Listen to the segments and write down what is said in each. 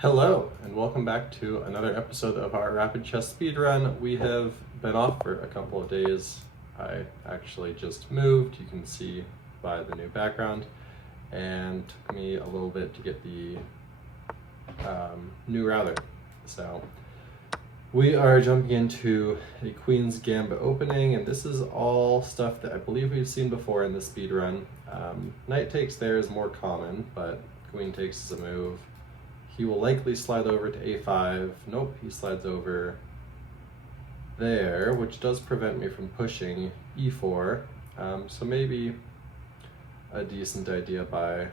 Hello, and welcome back to another episode of our Rapid Chess Speedrun. We have been off for a couple of days. I actually just moved, you can see by the new background, and took me a little bit to get the new router. So we are jumping into a Queen's Gambit opening, and this is all stuff that I believe we've seen before in the speedrun. Knight takes there is more common, but Queen takes is a move. He will likely slide over to a5. Nope, he slides over there, which does prevent me from pushing e4. So maybe a decent idea by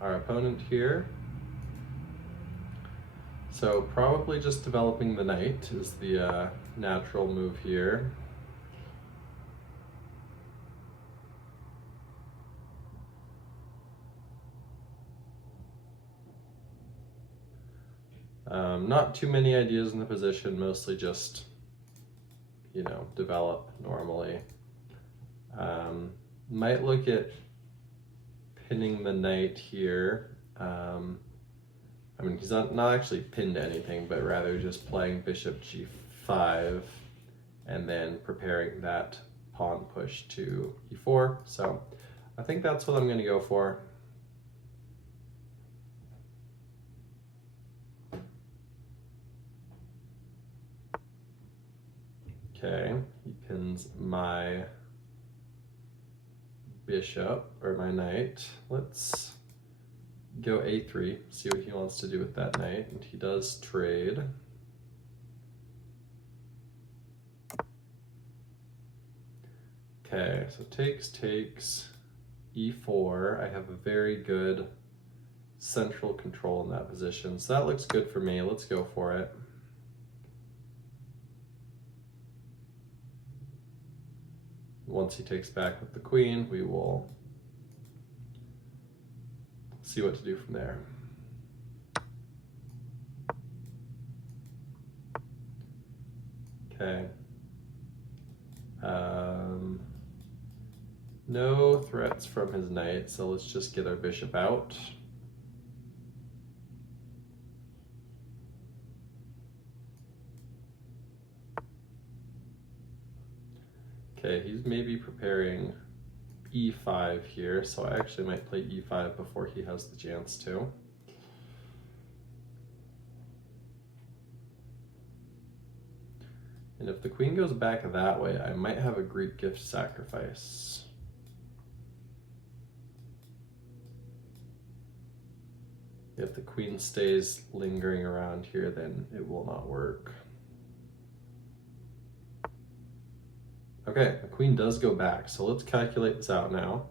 our opponent here. So probably just developing the knight is the natural move here. Not too many ideas in the position, mostly just, develop normally. Might look at pinning the knight here. He's not actually pinned anything, but rather just playing bishop g5 and then preparing that pawn push to e4. So I think that's what I'm going to go for. Okay, he pins my bishop, or my knight. Let's go a3, see what he wants to do with that knight, and he does trade. Okay, so takes, e4. I have a very good central control in that position, so that looks good for me. Let's go for it. Once he takes back with the queen, we will see what to do from there. Okay. No threats from his knight, so let's just get our bishop out. Okay, he's maybe preparing e5 here, so I actually might play e5 before he has the chance to. And if the queen goes back that way, I might have a Greek gift sacrifice. If the queen stays lingering around here, then it will not work. Okay, the queen does go back, so let's calculate this out now.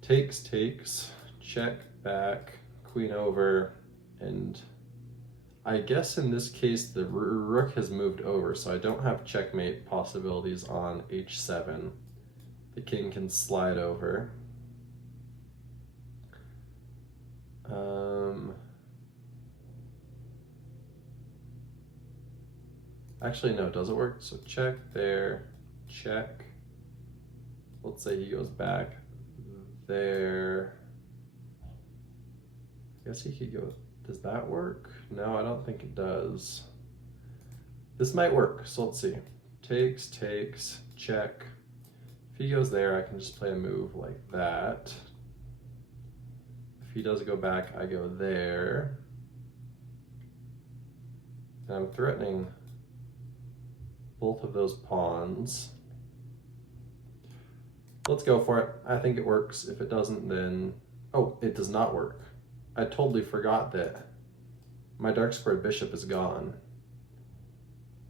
Takes, check, back, queen over, and I guess in this case the rook has moved over, so I don't have checkmate possibilities on h7. The king can slide over. Actually, no, it doesn't work, so check there. Check. Let's say he goes back there. I guess he could go. Does that work? No, I don't think it does. This might work, so let's see. Takes, check. If he goes there, I can just play a move like that. If he does go back, I go there. And I'm threatening both of those pawns. Let's go for it. I think it works. If it doesn't, then... Oh, it does not work. I totally forgot that my dark squared bishop is gone.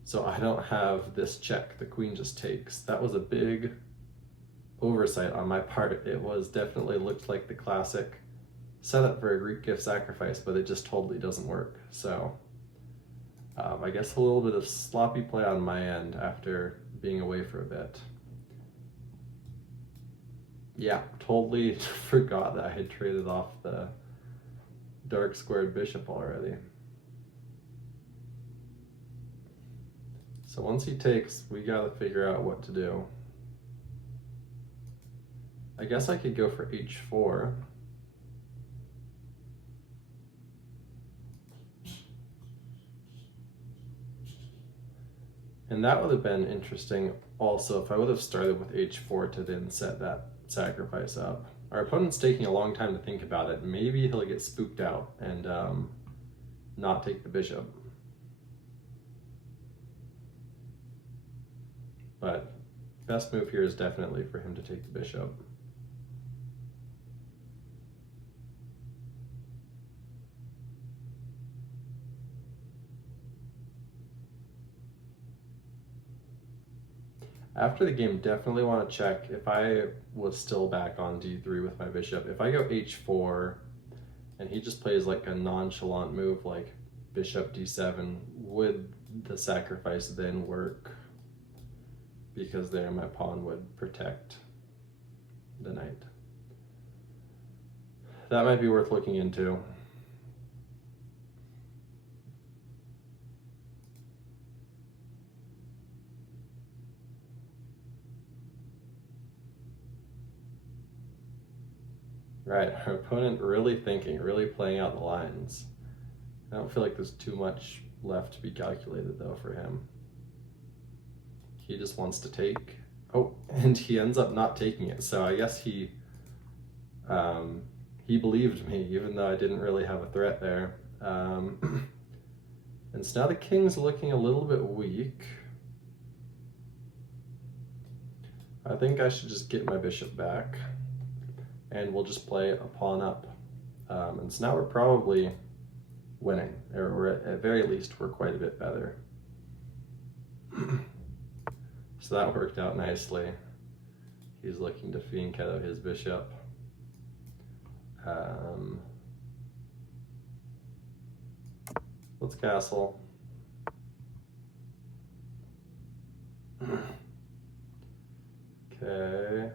So I don't have this check. The queen just takes. That was a big oversight on my part. It was definitely looked like the classic setup for a Greek gift sacrifice, but it just totally doesn't work. So I guess a little bit of sloppy play on my end after being away for a bit. Yeah, totally forgot that I had traded off the dark squared bishop already. So once he takes, we gotta figure out what to do. I guess I could go for h4. And that would have been interesting also if I would have started with h4 to then set that sacrifice up. Our opponent's taking a long time to think about it. Maybe he'll get spooked out and not take the bishop. But best move here is definitely for him to take the bishop. After the game, definitely want to check if I was still back on d3 with my bishop. If I go h4 and he just plays like a nonchalant move like bishop d7, would the sacrifice then work? Because there my pawn would protect the knight. That might be worth looking into. Right, our opponent really thinking, really playing out the lines. I don't feel like there's too much left to be calculated though for him. He just wants to take. Oh, and he ends up not taking it. So I guess he believed me, even though I didn't really have a threat there. And so now the king's looking a little bit weak. I think I should just get my bishop back. And we'll just play a pawn up. And so now we're probably winning, or at very least we're quite a bit better. So that worked out nicely. He's looking to fianchetto his bishop. Let's castle. Okay.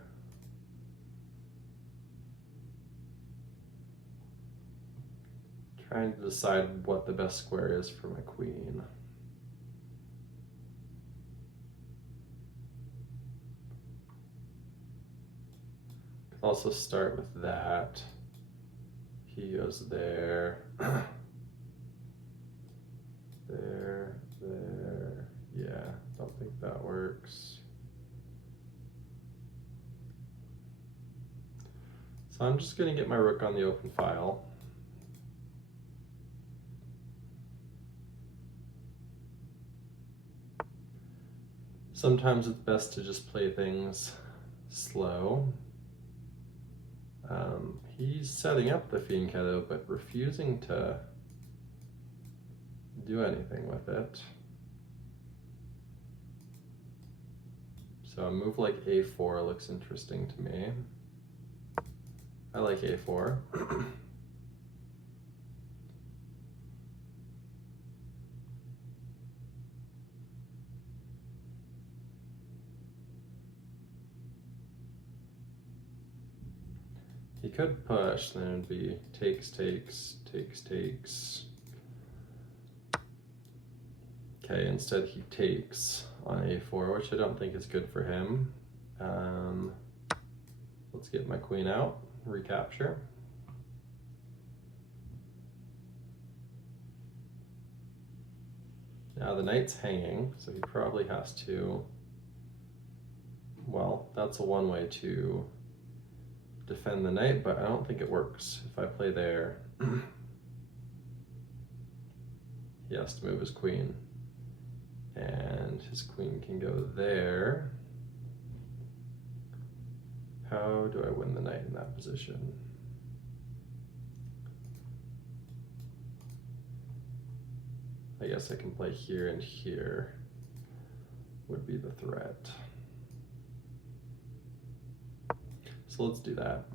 Trying to decide what the best square is for my queen. Could also start with that. He goes there. There. Yeah, don't think that works. So I'm just gonna get my rook on the open file. Sometimes it's best to just play things slow. He's setting up the fianchetto, but refusing to do anything with it. So a move like a4 looks interesting to me. I like a4. He could push, then it'd be takes. Okay, instead he takes on a4, which I don't think is good for him. Let's get my queen out, recapture. Now the knight's hanging, so he probably has to, well, that's a one way to defend the knight, but I don't think it works. If I play there, he has to move his queen. And his queen can go there. How do I win the knight in that position? I guess I can play here and here would be the threat. So let's do that.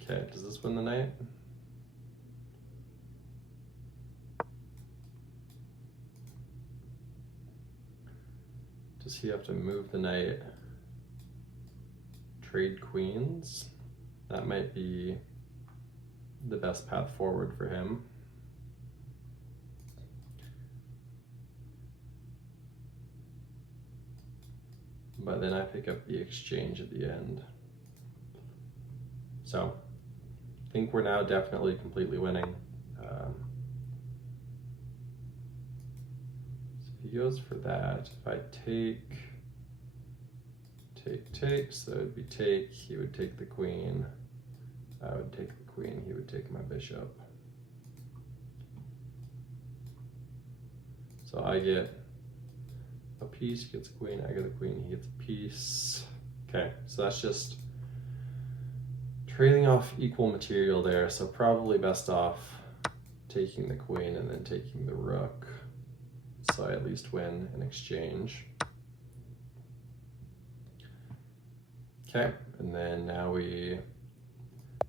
Okay, does this win the knight? Does he have to move the knight? Trade queens? That might be the best path forward for him. But then I pick up the exchange at the end. So, I think we're now definitely completely winning. So he goes for that. If I take, so it would be take, he would take the queen. I would take the queen, he would take my bishop. So I get a piece, he gets a queen, I get a queen, he gets a piece. Okay, so that's just trading off equal material there, so probably best off taking the queen and then taking the rook, so I at least win in exchange. Okay, and then now we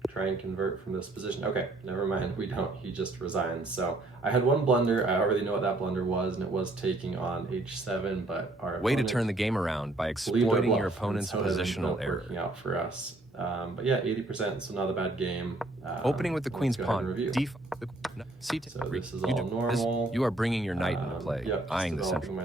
try and convert from this position. Okay, never mind, we don't, he just resigns. So I had one blunder, I already know what that blunder was, and it was taking on h7, but our Way to turn the game around by exploiting your opponent's positional error. Working out for us. But yeah, 80%, so not a bad game. Opening with the queen's pawn, d5. So this is all normal. You are bringing your knight into play, yep, eyeing the central.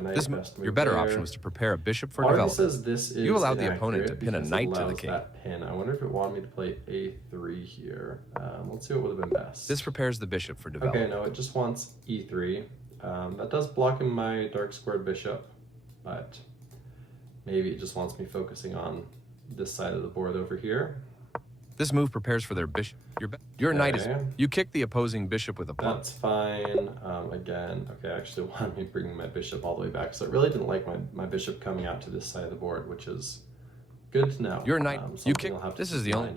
Your better option was to prepare a bishop for Already development. Says this is you allowed the opponent to pin a knight to the king. That pin. I wonder if it wanted me to play a3 here. Let's see what would have been best. This prepares the bishop for development. Okay, no, it just wants e3. That does block in my dark squared bishop, but maybe it just wants me focusing on this side of the board over here. This move prepares for their bishop. Your knight is... You kick the opposing bishop with a pawn. That's fine. Again, okay, I actually wanted me bringing my bishop all the way back, so I really didn't like my bishop coming out to this side of the board, which is good to know. Your knight... you kick... This is the only...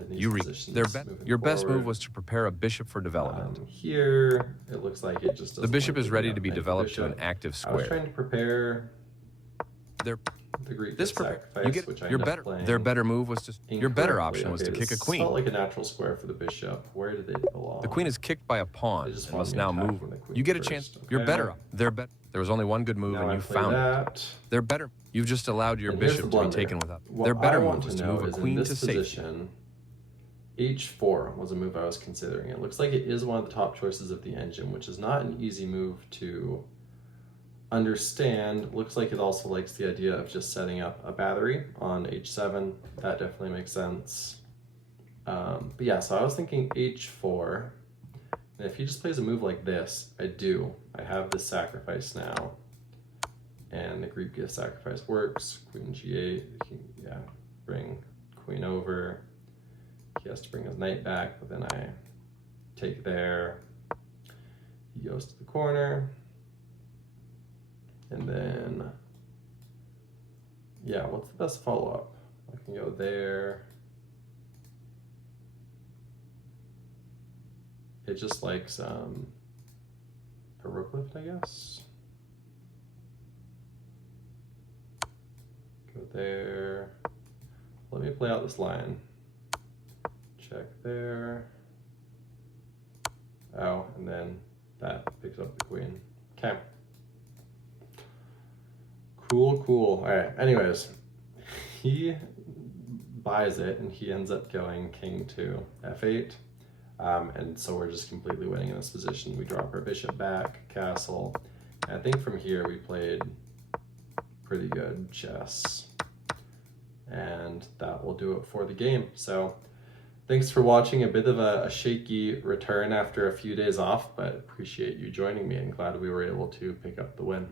Your best move was to prepare a bishop for development. Here, it looks like it just doesn't... The bishop is ready to be developed to an active square. I was trying to prepare... the Greek sacrifice, which I ended up playing. Their better move was to... Your better option was to kick a queen. Felt like a natural square for the bishop. Where did it belong? The queen is kicked by a pawn and must now move. You get a chance. Okay. You're better. There was only one good move and you found it. They're better. You've just allowed your bishop to be taken without. Their better move was to move a queen to safety. H4 was a move I was considering. It looks like it is one of the top choices of the engine, which is not an easy move to understand. Looks like it also likes the idea of just setting up a battery on h7. That definitely makes sense. But yeah, so I was thinking h4. And if he just plays a move like this, I have this sacrifice now. And the Greek gift sacrifice works. Queen g8, yeah, bring queen over. He has to bring his knight back, but then I take there. He goes to the corner. And then, yeah, what's the best follow-up? I can go there. It just likes a rook lift, I guess. Go there. Let me play out this line. Check there. Oh, and then that picks up the queen. Okay. Cool. All right, anyways, he buys it and he ends up going king to f8. And so we're just completely winning in this position. We drop our bishop back, castle. And I think from here we played pretty good chess. And that will do it for the game. So thanks for watching. A bit of a shaky return after a few days off, but appreciate you joining me and glad we were able to pick up the win.